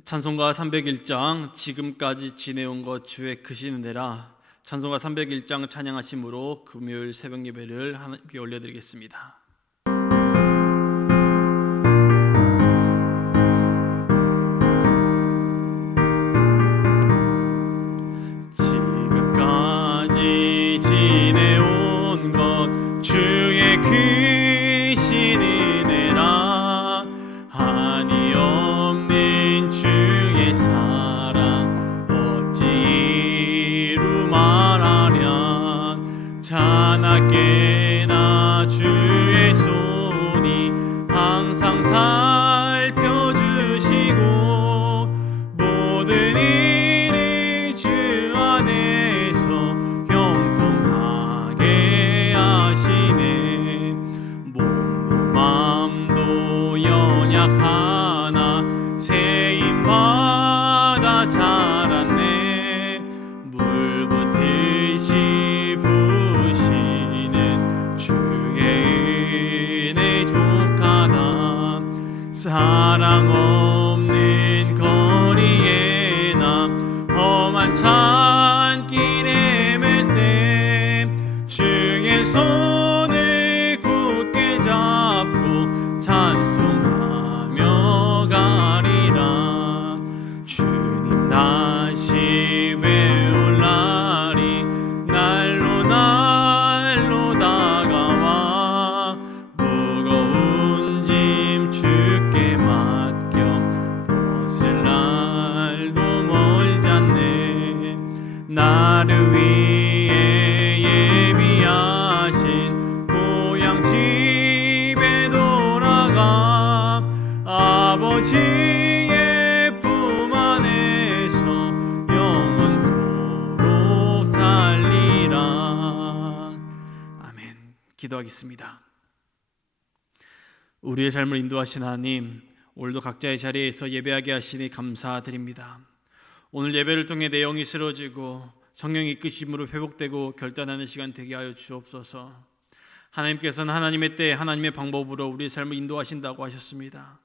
찬송가 301장 지금까지 지내온 것 주의 크신 은혜라. 찬송가 301장 찬양하심으로 금요일 새벽 예배를 하나님께 올려드리겠습니다. 지금까지 지내온 것 주의 크신 은혜라. 한이 없는 주의 사랑 어찌 이루 말하랴. 자나깨나 주의 손이 항상 살펴주시고 모든 일을 주 안에서 형통하게 하시네. 몸도 마음도 연약하나 세임받아 살았네. 물 붓듯이 부으시는 주의 은혜 족하다. 사랑 없는 거리에 나 험한 산길 헤맬 때 주의 손을 굳게 잡고 찬송하며 가리라. 주님 다시 외울 날이 날로 날로 다가와. 무거운 짐 주께 맡겨 벗을 날도 멀지 않네. 나를 위해 예비하신 고향 집에 돌아가 아버지의 품 안에서 영원토록 살리라. 아멘. 기도하겠습니다. 우리의 삶을 인도하신 하나님, 오늘도 각자의 자리에서 예배하게 하시니 감사드립니다. 오늘 예배를 통해 내용이 쓰러지고 성령의 이끄심으로 회복되고 결단하는 시간 되게 하여 주옵소서. 하나님께서는 하나님의 때 하나님의 방법으로 우리의 삶을 인도하신다고 하셨습니다.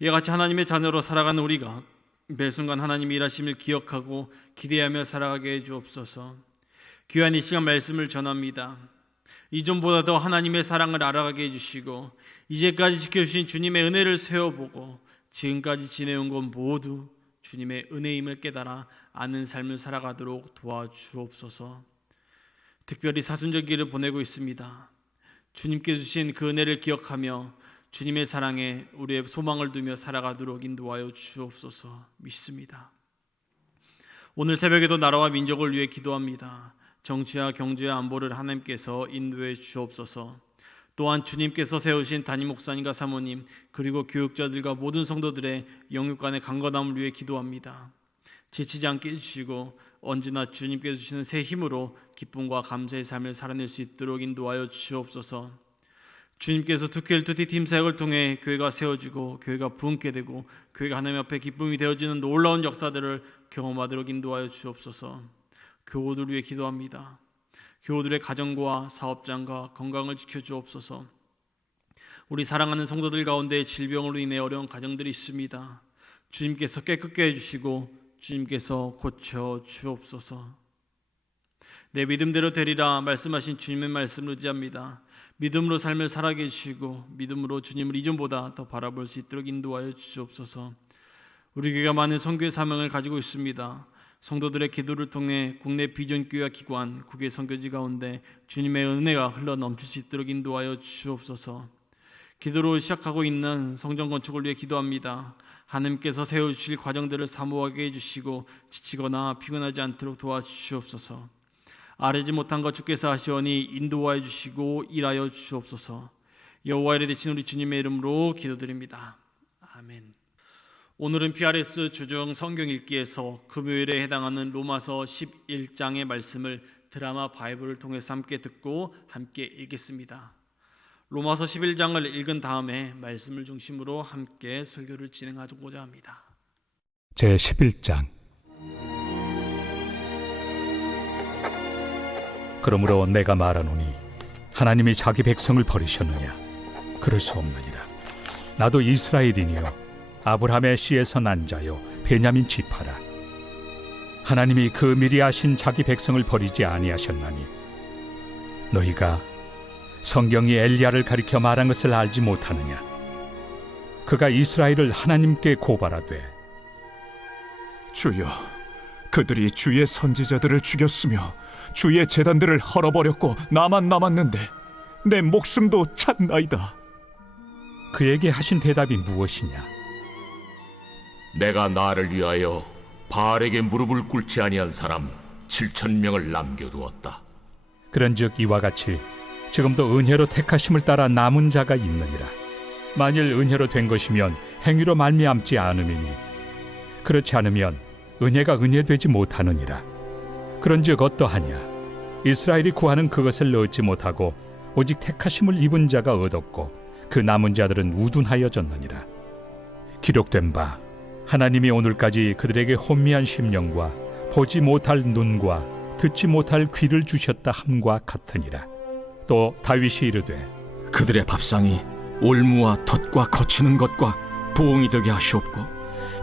이와 같이 하나님의 자녀로 살아가는 우리가 매 순간 하나님의 일하심을 기억하고 기대하며 살아가게 해 주옵소서. 귀한 이 시간 말씀을 전합니다. 이전보다 더 하나님의 사랑을 알아가게 해주시고 이제까지 지켜주신 주님의 은혜를 세워보고 지금까지 지내온 것 모두 주님의 은혜임을 깨달아 아는 삶을 살아가도록 도와주옵소서. 특별히 사순절기를 보내고 있습니다. 주님께 주신 그 은혜를 기억하며 주님의 사랑에 우리의 소망을 두며 살아가도록 인도하여 주옵소서. 믿습니다. 오늘 새벽에도 나라와 민족을 위해 기도합니다. 정치와 경제와 안보를 하나님께서 인도해 주옵소서. 또한 주님께서 세우신 담임 목사님과 사모님 그리고 교육자들과 모든 성도들의 영육간의 강건함을 위해 기도합니다. 지치지 않게 해주시고 언제나 주님께서 주시는 새 힘으로 기쁨과 감사의 삶을 살아낼 수 있도록 인도하여 주옵소서. 주님께서 투켈투티 팀 사역을 통해 교회가 세워지고 교회가 부흥케 되고 교회가 하나님 앞에 기쁨이 되어지는 놀라운 역사들을 경험하도록 인도하여 주옵소서. 교우들 위해 기도합니다. 교우들의 가정과 사업장과 건강을 지켜주옵소서. 우리 사랑하는 성도들 가운데 질병으로 인해 어려운 가정들이 있습니다. 주님께서 깨끗게 해주시고 주님께서 고쳐주옵소서. 내 믿음대로 되리라 말씀하신 주님의 말씀을 의지합니다. 믿음으로 삶을 살아게 해주시고 믿음으로 주님을 이전보다 더 바라볼 수 있도록 인도하여 주옵소서. 우리 교회가 많은 선교의 사명을 가지고 있습니다. 성도들의 기도를 통해 국내 비전교회와 기관, 국외 선교지 가운데 주님의 은혜가 흘러 넘칠 수 있도록 인도하여 주옵소서. 기도로 시작하고 있는 성전 건축을 위해 기도합니다. 하나님께서 세워주실 과정들을 사모하게 해주시고 지치거나 피곤하지 않도록 도와주시옵소서. 아뢰지 못한 것 주께서 하시오니 인도하여 주시고 일하여 주시옵소서. 여호와 이레 되신 우리 주님의 이름으로 기도드립니다. 아멘. 오늘은 PRS 주중 성경 읽기에서 금요일에 해당하는 로마서 11장의 말씀을 드라마 바이블을 통해서 함께 듣고 함께 읽겠습니다. 로마서 11장을 읽은 다음에 말씀을 중심으로 함께 설교를 진행하고자 합니다. 제11장. 그러므로 내가 말하노니 하나님이 자기 백성을 버리셨느냐? 그럴 수 없느니라. 나도 이스라엘이니요 아브라함의 씨에서 난 자요 베냐민 지파라. 하나님이 그 미리 아신 자기 백성을 버리지 아니하셨나니 너희가 성경이 엘리야를 가리켜 말한 것을 알지 못하느냐? 그가 이스라엘을 하나님께 고발하되 주여, 그들이 주의 선지자들을 죽였으며 주의 제단들을 헐어버렸고 나만 남았는데 내 목숨도 찼나이다. 그에게 하신 대답이 무엇이냐? 내가 나를 위하여 바알에게 무릎을 꿇지 아니한 사람 7,000명을 남겨두었다. 그런즉 이와 같이 지금도 은혜로 택하심을 따라 남은 자가 있느니라. 만일 은혜로 된 것이면 행위로 말미암지 않음이니 그렇지 않으면 은혜가 은혜되지 못하느니라. 그런즉 어떠하냐? 이스라엘이 구하는 그것을 얻지 못하고 오직 택하심을 입은 자가 얻었고 그 남은 자들은 우둔하여졌느니라. 기록된 바 하나님이 오늘까지 그들에게 혼미한 심령과 보지 못할 눈과 듣지 못할 귀를 주셨다 함과 같으니라. 또 다윗이 이르되 그들의 밥상이 올무와 덫과 거치는 것과 부엉이 되게 하시옵고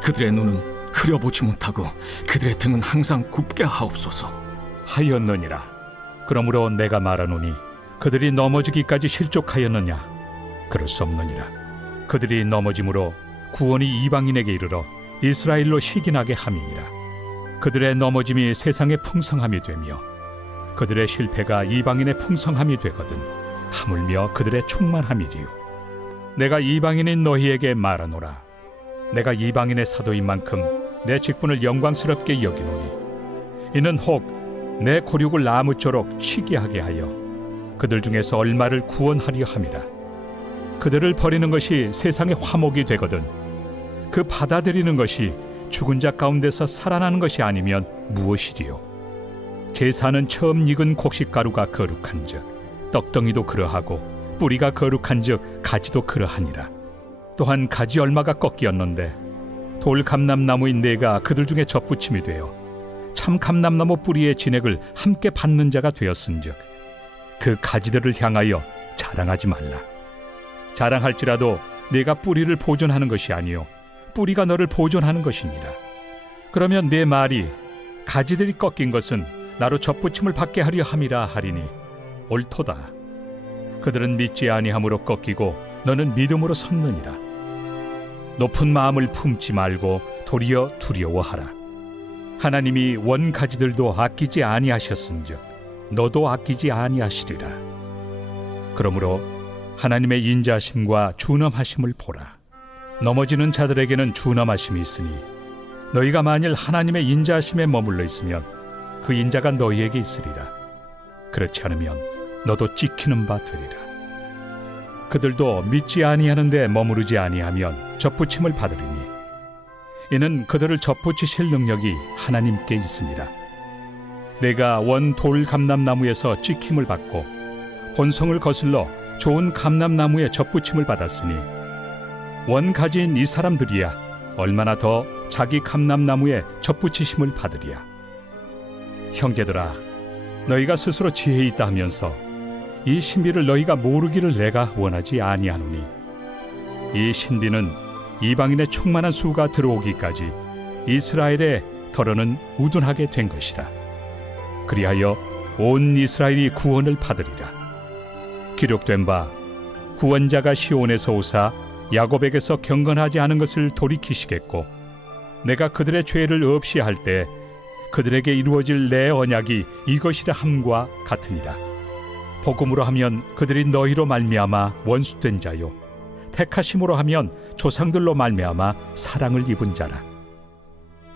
그들의 눈은 흐려보지 못하고 그들의 등은 항상 굽게 하옵소서. 하였느니라. 그러므로 내가 말하노니 그들이 넘어지기까지 실족하였느냐? 그럴 수 없느니라. 그들이 넘어짐으로 구원이 이방인에게 이르러 이스라엘로 시기나게 함이니라. 그들의 넘어짐이 세상의 풍성함이 되며 그들의 실패가 이방인의 풍성함이 되거든 하물며 그들의 충만함이리요. 내가 이방인인 너희에게 말하노라. 내가 이방인의 사도인 만큼 내 직분을 영광스럽게 여기노니 이는 혹 내 고륙을 나무쪼록 시기하게 하여 그들 중에서 얼마를 구원하려 함이라. 그들을 버리는 것이 세상의 화목이 되거든 그 받아들이는 것이 죽은 자 가운데서 살아나는 것이 아니면 무엇이리요? 제사는 처음 익은 곡식가루가 거룩한즉 떡덩이도 그러하고 뿌리가 거룩한즉 가지도 그러하니라. 또한 가지 얼마가 꺾이었는데 돌 감람나무인 내가 그들 중에 접붙임이 되어 참 감람나무 뿌리의 진액을 함께 받는 자가 되었은즉 그 가지들을 향하여 자랑하지 말라. 자랑할지라도 내가 뿌리를 보존하는 것이 아니요 뿌리가 너를 보존하는 것이니라. 그러면 내 말이 가지들이 꺾인 것은 나로 접붙임을 받게 하려 함이라 하리니 옳도다. 그들은 믿지 아니함으로 꺾이고 너는 믿음으로 섰느니라. 높은 마음을 품지 말고 도리어 두려워하라. 하나님이 원 가지들도 아끼지 아니하셨은즉 너도 아끼지 아니하시리라. 그러므로 하나님의 인자하심과 준엄하심을 보라. 넘어지는 자들에게는 준엄하심이 있으니 너희가 만일 하나님의 인자하심에 머물러 있으면 그 인자가 너희에게 있으리라. 그렇지 않으면 너도 찍히는 바 되리라. 그들도 믿지 아니하는데 머무르지 아니하면 접붙임을 받으리니 이는 그들을 접붙이실 능력이 하나님께 있습니다. 내가 원 돌 감람나무에서 찍힘을 받고 본성을 거슬러 좋은 감람나무에 접붙임을 받았으니 원 가지인 이 사람들이야 얼마나 더 자기 감람나무에 접붙이심을 받으리야. 형제들아, 너희가 스스로 지혜 있다 하면서 이 신비를 너희가 모르기를 내가 원하지 아니하노니 이 신비는 이방인의 충만한 수가 들어오기까지 이스라엘의 덜어는 우둔하게 된 것이라. 그리하여 온 이스라엘이 구원을 받으리라. 기록된 바 구원자가 시온에서 오사 야곱에게서 경건하지 않은 것을 돌이키시겠고 내가 그들의 죄를 없이 할 때 그들에게 이루어질 내 언약이 이것이라 함과 같으니라. 복음으로 하면 그들이 너희로 말미암아 원수된 자요 택하심으로 하면 조상들로 말미암아 사랑을 입은 자라.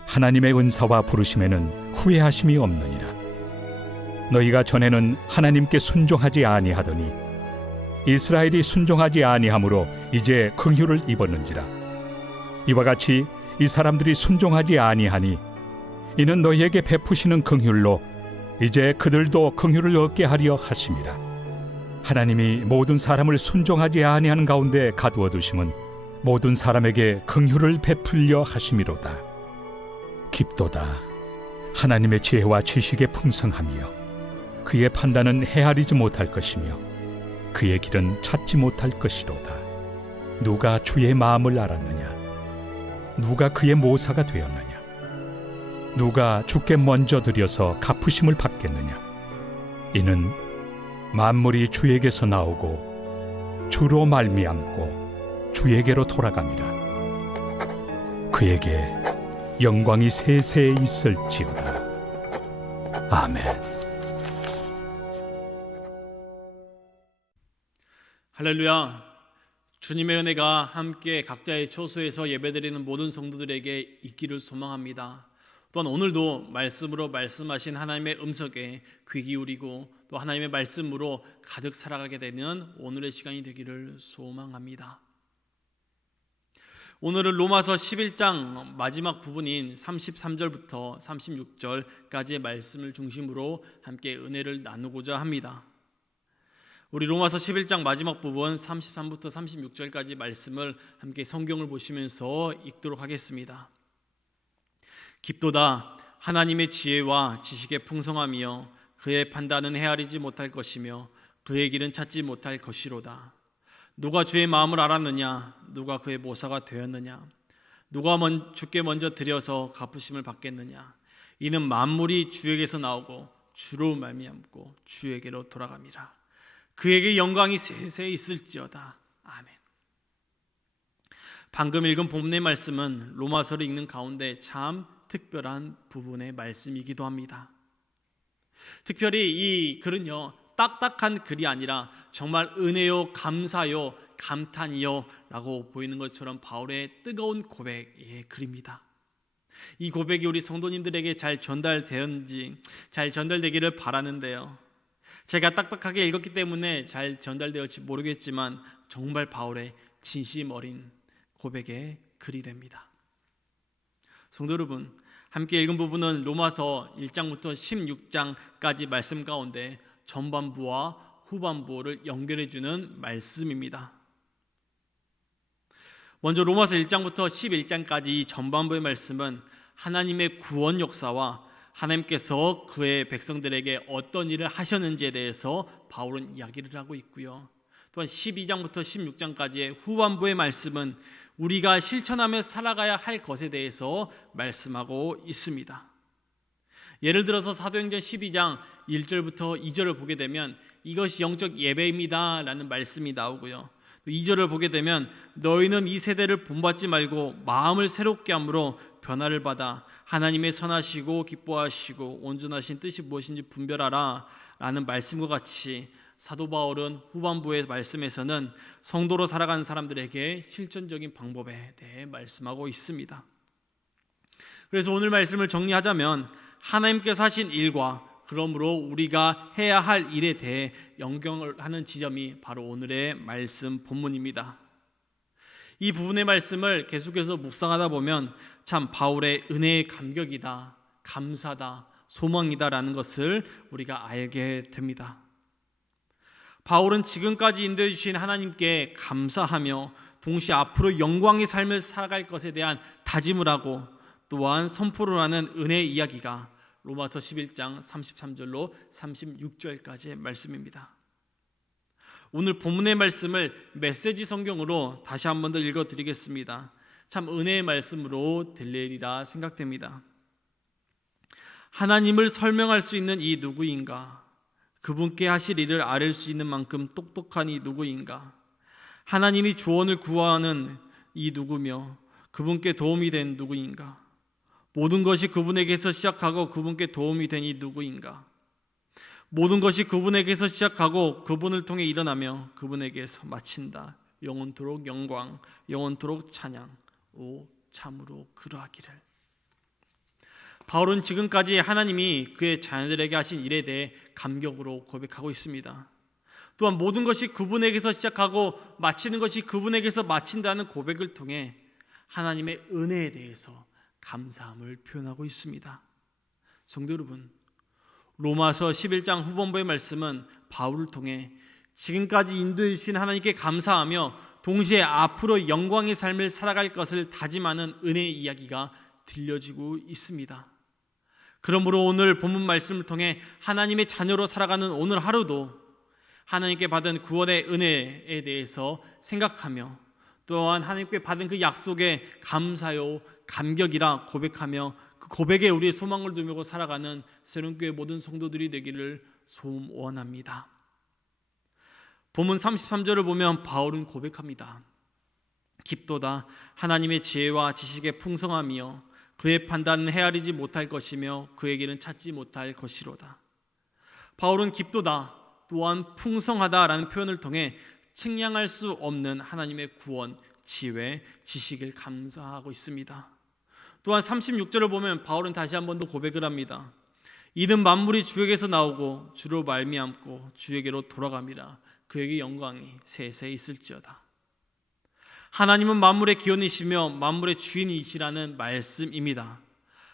하나님의 은사와 부르심에는 후회하심이 없느니라. 너희가 전에는 하나님께 순종하지 아니하더니 이스라엘이 순종하지 아니하므로 이제 긍휼을 입었는지라. 이와 같이 이 사람들이 순종하지 아니하니 이는 너희에게 베푸시는 긍휼로 이제 그들도 긍휼을 얻게 하려 하심이라. 하나님이 모든 사람을 순종하지 아니하는 가운데 가두어 두심은 모든 사람에게 긍휼을 베풀려 하심이로다. 깊도다. 하나님의 지혜와 지식의 풍성함이요 그의 판단은 헤아리지 못할 것이며 그의 길은 찾지 못할 것이로다. 누가 주의 마음을 알았느냐? 누가 그의 모사가 되었느냐? 누가 주께 먼저 드려서 갚으심을 받겠느냐? 이는 만물이 주에게서 나오고 주로 말미암고 주에게로 돌아갑니다. 그에게 영광이 세세에 있을지어다. 아멘. 할렐루야. 주님의 은혜가 함께 각자의 처소에서 예배드리는 모든 성도들에게 있기를 소망합니다. 또한 오늘도 말씀으로 말씀하신 하나님의 음성에 귀 기울이고 또 하나님의 말씀으로 가득 살아가게 되는 오늘의 시간이 되기를 소망합니다. 오늘은 로마서 11장 마지막 부분인 33절부터 36절까지의 말씀을 중심으로 함께 은혜를 나누고자 합니다. 우리 로마서 11장 마지막 부분 33부터 36절까지 말씀을 함께 성경을 보시면서 읽도록 하겠습니다. 깊도다 하나님의 지혜와 지식의 풍성함이여 그의 판단은 헤아리지 못할 것이며 그의 길은 찾지 못할 것이로다. 누가 주의 마음을 알았느냐? 누가 그의 모사가 되었느냐? 누가 주께 먼저 드려서 갚으심을 받겠느냐? 이는 만물이 주에게서 나오고 주로 말미암고 주에게로 돌아갑니다. 그에게 영광이 세세에 있을지어다. 아멘. 방금 읽은 본문의 말씀은 로마서를 읽는 가운데 참 특별한 부분의 말씀이기도 합니다. 특별히 이 글은요, 딱딱한 글이 아니라 정말 은혜요, 감사요, 감탄이요 라고 보이는 것처럼 바울의 뜨거운 고백의 글입니다. 이 고백이 우리 성도님들에게 잘 전달되기를 바라는데요, 제가 딱딱하게 읽었기 때문에 잘 전달되었지 모르겠지만 정말 바울의 진심 어린 고백의 글이 됩니다. 성도 여러분, 함께 읽은 부분은 로마서 1장부터 16장까지 말씀 가운데 전반부와 후반부를 연결해주는 말씀입니다. 먼저 로마서 1장부터 11장까지 이 전반부의 말씀은 하나님의 구원 역사와 하나님께서 그의 백성들에게 어떤 일을 하셨는지에 대해서 바울은 이야기를 하고 있고요. 또한 12장부터 16장까지의 후반부의 말씀은 우리가 실천하며 살아가야 할 것에 대해서 말씀하고 있습니다. 예를 들어서 사도행전 12장 1절부터 2절을 보게 되면 이것이 영적 예배입니다 라는 말씀이 나오고요. 2절을 보게 되면 너희는 이 세대를 본받지 말고 마음을 새롭게 함으로 변화를 받아 하나님의 선하시고 기뻐하시고 온전하신 뜻이 무엇인지 분별하라 라는 말씀과 같이 사도 바울은 후반부의 말씀에서는 성도로 살아가는 사람들에게 실천적인 방법에 대해 말씀하고 있습니다. 그래서 오늘 말씀을 정리하자면 하나님께서 하신 일과 그러므로 우리가 해야 할 일에 대해 연결을 하는 지점이 바로 오늘의 말씀 본문입니다. 이 부분의 말씀을 계속해서 묵상하다 보면 참 바울의 은혜의 감격이다, 감사다, 소망이다라는 것을 우리가 알게 됩니다. 바울은 지금까지 인도해 주신 하나님께 감사하며 동시에 앞으로 영광의 삶을 살아갈 것에 대한 다짐을 하고 또한 선포를 하는 은혜의 이야기가 로마서 11장 33절로 36절까지의 말씀입니다. 오늘 본문의 말씀을 메시지 성경으로 다시 한 번 더 읽어드리겠습니다. 참 은혜의 말씀으로 들리리라 생각됩니다. 하나님을 설명할 수 있는 이 누구인가? 그분께 하실 일을 아뢰 수 있는 만큼 똑똑한 이 누구인가? 하나님이 조언을 구하는 이 누구며 그분께 도움이 된 누구인가? 모든 것이 그분에게서 시작하고 그분께 도움이 된 이 누구인가? 모든 것이 그분에게서 시작하고 그분을 통해 일어나며 그분에게서 마친다. 영원토록 영광, 영원토록 찬양. 오 참으로 그러하기를. 바울은 지금까지 하나님이 그의 자녀들에게 하신 일에 대해 감격으로 고백하고 있습니다. 또한 모든 것이 그분에게서 시작하고 마치는 것이 그분에게서 마친다는 고백을 통해 하나님의 은혜에 대해서 감사함을 표현하고 있습니다. 성도 여러분, 로마서 11장 후반부의 말씀은 바울을 통해 지금까지 인도해 주신 하나님께 감사하며 동시에 앞으로 영광의 삶을 살아갈 것을 다짐하는 은혜의 이야기가 들려지고 있습니다. 그러므로 오늘 본문 말씀을 통해 하나님의 자녀로 살아가는 오늘 하루도 하나님께 받은 구원의 은혜에 대해서 생각하며 또한 하나님께 받은 그 약속에 감사요 감격이라 고백하며 그 고백에 우리의 소망을 두며 살아가는 새로운 교회 모든 성도들이 되기를 소원합니다. 본문 33절을 보면 바울은 고백합니다. 깊도다 하나님의 지혜와 지식의 풍성함이여 그의 판단은 헤아리지 못할 것이며 그에게는 찾지 못할 것이로다. 바울은 깊도다 또한 풍성하다라는 표현을 통해 측량할 수 없는 하나님의 구원, 지혜, 지식을 감사하고 있습니다. 또한 36절을 보면 바울은 다시 한 번 더 고백을 합니다. 이는 만물이 주에게서 나오고 주로 말미암고 주에게로 돌아갑니다. 그에게 영광이 세세 있을지어다. 하나님은 만물의 기원이시며 만물의 주인이시라는 말씀입니다.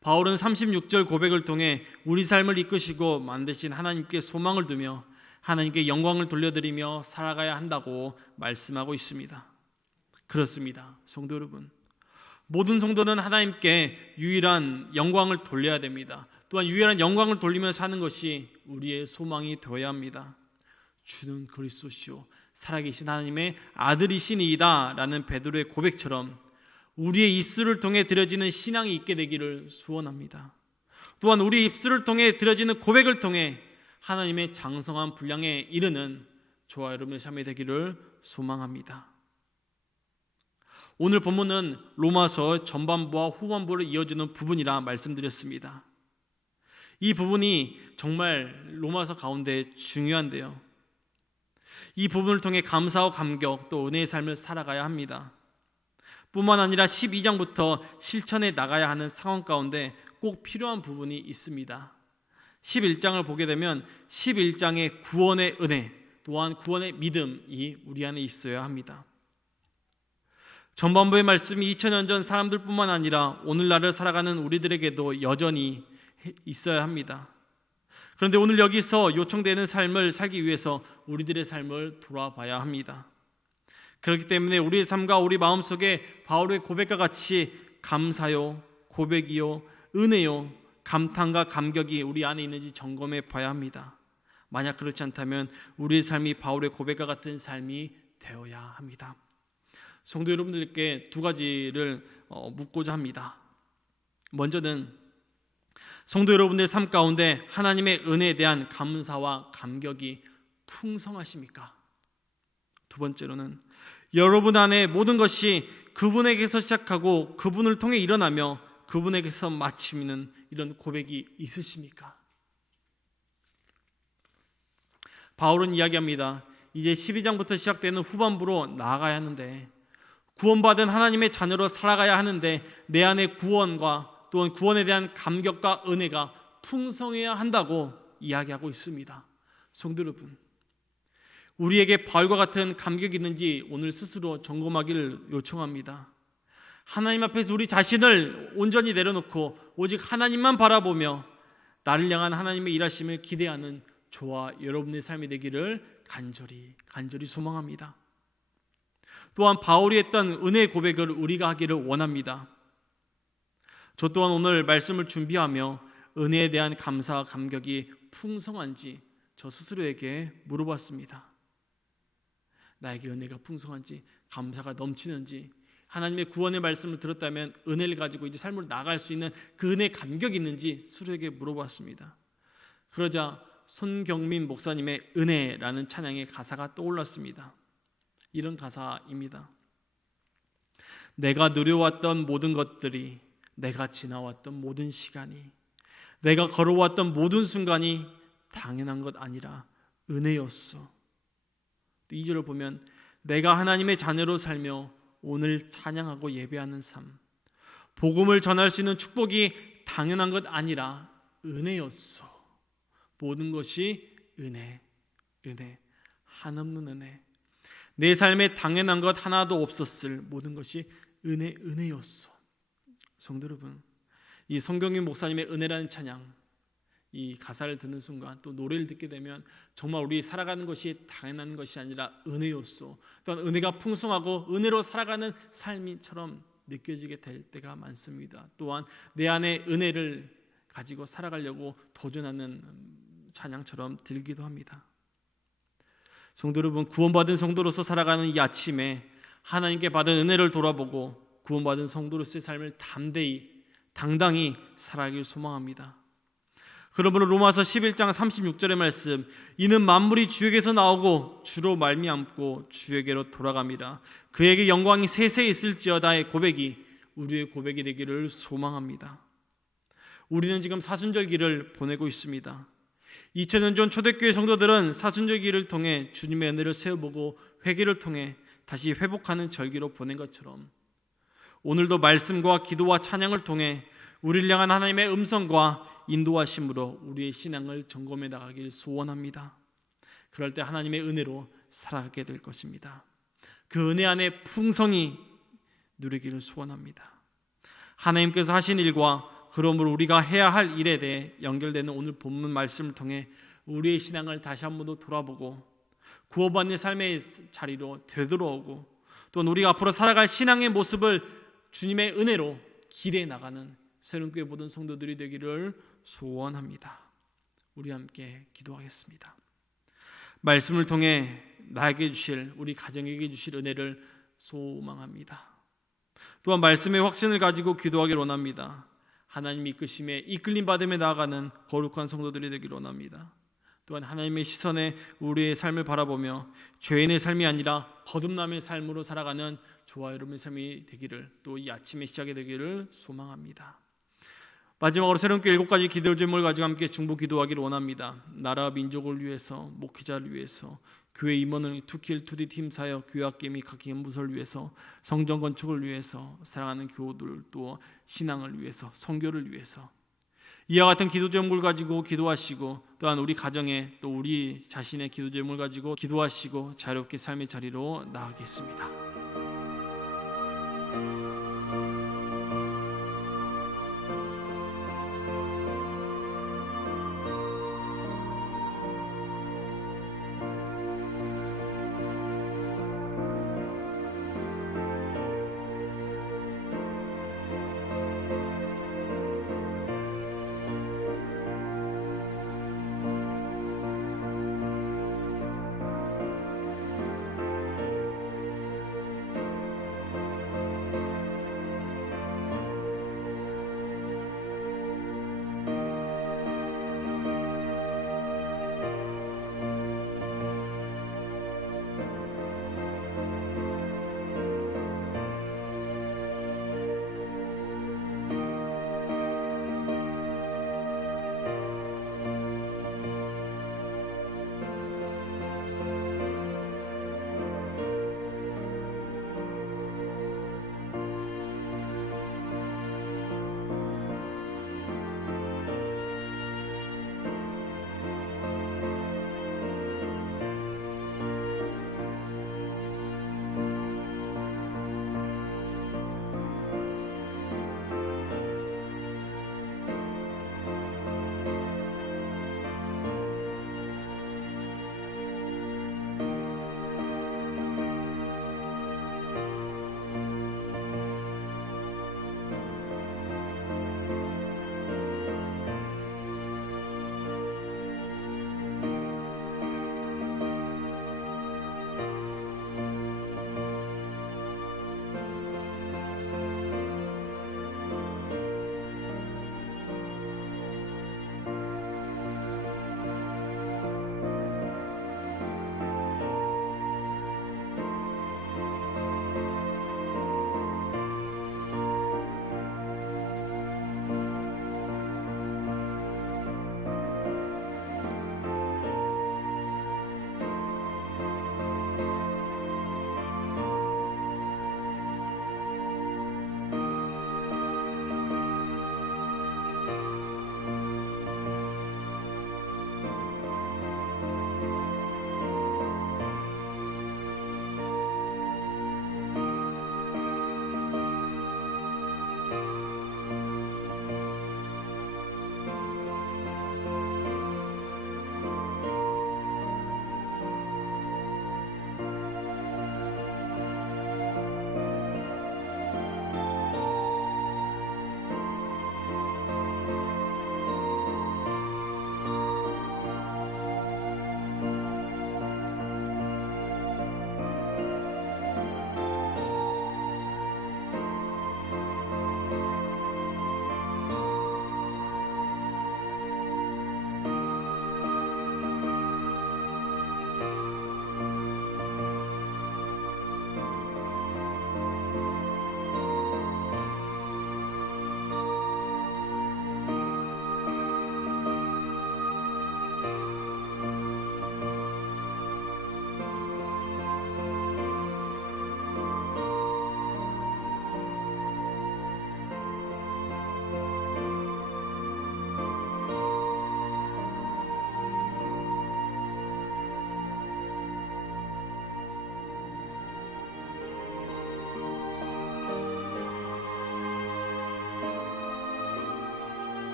바울은 36절 고백을 통해 우리 삶을 이끄시고 만드신 하나님께 소망을 두며 하나님께 영광을 돌려드리며 살아가야 한다고 말씀하고 있습니다. 그렇습니다. 성도 여러분, 모든 성도는 하나님께 유일한 영광을 돌려야 됩니다. 또한 유일한 영광을 돌리며 사는 것이 우리의 소망이 되어야 합니다. 주는 그리스도시요 살아계신 하나님의 아들이시니이다 라는 베드로의 고백처럼 우리의 입술을 통해 드려지는 신앙이 있게 되기를 소원합니다. 또한 우리 입술을 통해 드려지는 고백을 통해 하나님의 장성한 분량에 이르는 저와 여러분의 삶이 되기를 소망합니다. 오늘 본문은 로마서 전반부와 후반부를 이어주는 부분이라 말씀드렸습니다. 이 부분이 정말 로마서 가운데 중요한데요. 이 부분을 통해 감사와 감격 또 은혜의 삶을 살아가야 합니다. 뿐만 아니라 12장부터 실천해 나가야 하는 상황 가운데 꼭 필요한 부분이 있습니다. 11장을 보게 되면 11장의 구원의 은혜 또한 구원의 믿음이 우리 안에 있어야 합니다. 전반부의 말씀이 2000년 전 사람들뿐만 아니라 오늘날을 살아가는 우리들에게도 여전히 있어야 합니다. 그런데 오늘 여기서 요청되는 삶을 살기 위해서 우리들의 삶을 돌아봐야 합니다. 그렇기 때문에 우리의 삶과 우리 마음속에 바울의 고백과 같이 감사요, 고백이요, 은혜요, 감탄과 감격이 우리 안에 있는지 점검해 봐야 합니다. 만약 그렇지 않다면 우리의 삶이 바울의 고백과 같은 삶이 되어야 합니다. 성도 여러분들께 두 가지를 묻고자 합니다. 먼저는 성도 여러분들의 삶 가운데 하나님의 은혜에 대한 감사와 감격이 풍성하십니까? 두 번째로는 여러분 안에 모든 것이 그분에게서 시작하고 그분을 통해 일어나며 그분에게서 마치는 이런 고백이 있으십니까? 바울은 이야기합니다. 이제 12장부터 시작되는 후반부로 나아가야 하는데 구원받은 하나님의 자녀로 살아가야 하는데 내 안에 구원과 또한 구원에 대한 감격과 은혜가 풍성해야 한다고 이야기하고 있습니다. 성도 여러분, 우리에게 바울과 같은 감격이 있는지 오늘 스스로 점검하기를 요청합니다. 하나님 앞에서 우리 자신을 온전히 내려놓고 오직 하나님만 바라보며 나를 향한 하나님의 일하심을 기대하는 저와 여러분의 삶이 되기를 간절히 소망합니다. 또한 바울이 했던 은혜의 고백을 우리가 하기를 원합니다. 저 또한 오늘 말씀을 준비하며 은혜에 대한 감사와 감격이 풍성한지 저 스스로에게 물어봤습니다. 나에게 은혜가 풍성한지, 감사가 넘치는지, 하나님의 구원의 말씀을 들었다면 은혜를 가지고 이제 삶을 나아갈 수 있는 그 은혜의 감격이 있는지 스스로에게 물어봤습니다. 그러자 손경민 목사님의 은혜라는 찬양의 가사가 떠올랐습니다. 이런 가사입니다. 내가 누려왔던 모든 것들이, 내가 지나왔던 모든 시간이, 내가 걸어왔던 모든 순간이 당연한 것 아니라 은혜였어. 2절을 보면 내가 하나님의 자녀로 살며 오늘 찬양하고 예배하는 삶, 복음을 전할 수 있는 축복이 당연한 것 아니라 은혜였어. 모든 것이 은혜, 한없는 은혜. 내 삶에 당연한 것 하나도 없었을 모든 것이 은혜였어. 성도 여러분, 이 손경민 목사님의 은혜라는 찬양, 이 가사를 듣는 순간 또 노래를 듣게 되면 정말 우리 살아가는 것이 당연한 것이 아니라 은혜였어. 또한 은혜가 풍성하고 은혜로 살아가는 삶처럼 느껴지게 될 때가 많습니다. 또한 내 안에 은혜를 가지고 살아가려고 도전하는 찬양처럼 들기도 합니다. 성도 여러분, 구원받은 성도로서 살아가는 이 아침에 하나님께 받은 은혜를 돌아보고 구원받은 성도로서의 삶을 당당히 살아가길 소망합니다. 그러므로 로마서 11장 36절의 말씀, 이는 만물이 주에게서 나오고 주로 말미암고 주에게로 돌아갑니다. 그에게 영광이 세세히 있을지어다의 고백이 우리의 고백이 되기를 소망합니다. 우리는 지금 사순절기를 보내고 있습니다. 2000년 전 초대교회 성도들은 사순절기를 통해 주님의 은혜를 세워보고 회개를 통해 다시 회복하는 절기로 보낸 것처럼 오늘도 말씀과 기도와 찬양을 통해 우리를 향한 하나님의 음성과 인도하심으로 우리의 신앙을 점검해 나가길 소원합니다. 그럴 때 하나님의 은혜로 살아가게 될 것입니다. 그 은혜 안에 풍성히 누리기를 소원합니다. 하나님께서 하신 일과 그러므로 우리가 해야 할 일에 대해 연결되는 오늘 본문 말씀을 통해 우리의 신앙을 다시 한 번 더 돌아보고 구원받는 삶의 자리로 되돌아오고 또한 우리가 앞으로 살아갈 신앙의 모습을 주님의 은혜로 기대해 나가는 새롭게 보던 성도들이 되기를 소원합니다. 우리 함께 기도하겠습니다. 말씀을 통해 나에게 주실, 우리 가정에게 주실 은혜를 소망합니다. 또한 말씀의 확신을 가지고 기도하기를 원합니다. 하나님 이끄심에 이끌림 받음에 나아가는 거룩한 성도들이 되기를 원합니다. 또한 하나님의 시선에 우리의 삶을 바라보며 죄인의 삶이 아니라 거듭남의 삶으로 살아가는 저와 여러분의 삶이 되기를, 또 이 아침의 시작이 되기를 소망합니다. 마지막으로 새롭게 7가지 기도 제목을 가지고 함께 중보 기도하기를 원합니다. 나라 민족을 위해서, 목회자를 위해서, 교회 임원을 투킬 투디 팀 사역, 교회학계 및 각 연부서를 위해서, 성전 건축을 위해서, 사랑하는 교우들, 또 신앙을 위해서, 선교를 위해서 이와 같은 기도 제목을 가지고 기도하시고 또한 우리 가정에 또 우리 자신의 기도 제목을 가지고 기도하시고 자유롭게 삶의 자리로 나아가겠습니다.